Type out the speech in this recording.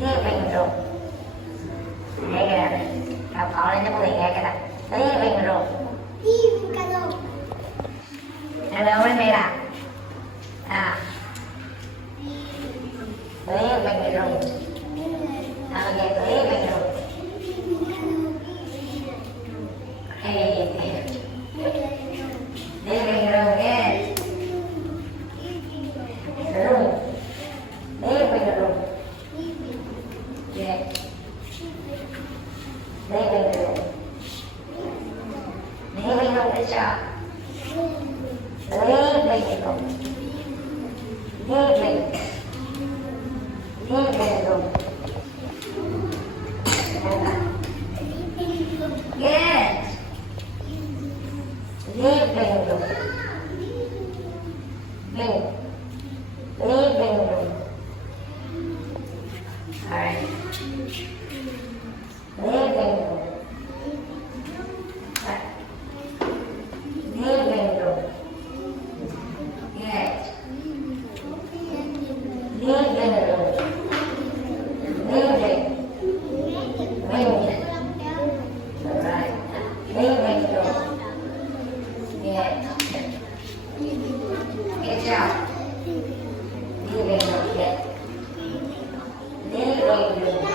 living room. Nghe kìa, đọc họ lên cho mọi người nghe kìa. Living room. Hello với mẹ ạ. Living room. Okay, living room. Hey, living room, yes. Room. Living room. Yes. Living room. Living room is up. Living room. Living. Living room. Yes. Living room. Living room. Alright. Living room. Living room. Yes. Living room. Living. Living. Alright. Living room. Yes. Good job. Living room. Yes. Living room.